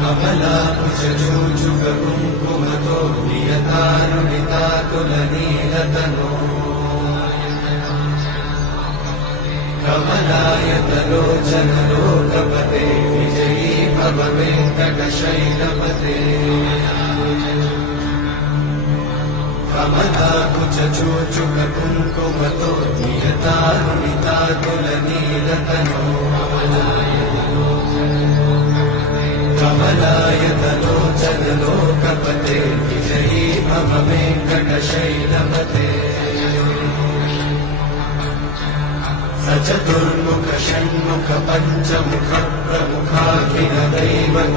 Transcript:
कमलाकुचूचुककुङ्कुमतो नियतारुणितातुलनीलतनो कमलायतलोचनलोकपते विजयी भव वेङ्कटशैलपते कमलाकुचूचुककुङ्कुमतो नियतारुणितातुलनीलतनो कमलायतलोचनलोकपते विजयी भव वेङ्कटशैलपते स चतुर्मुख षण्मुख पञ्चमुख प्रमुखाखिल दैवत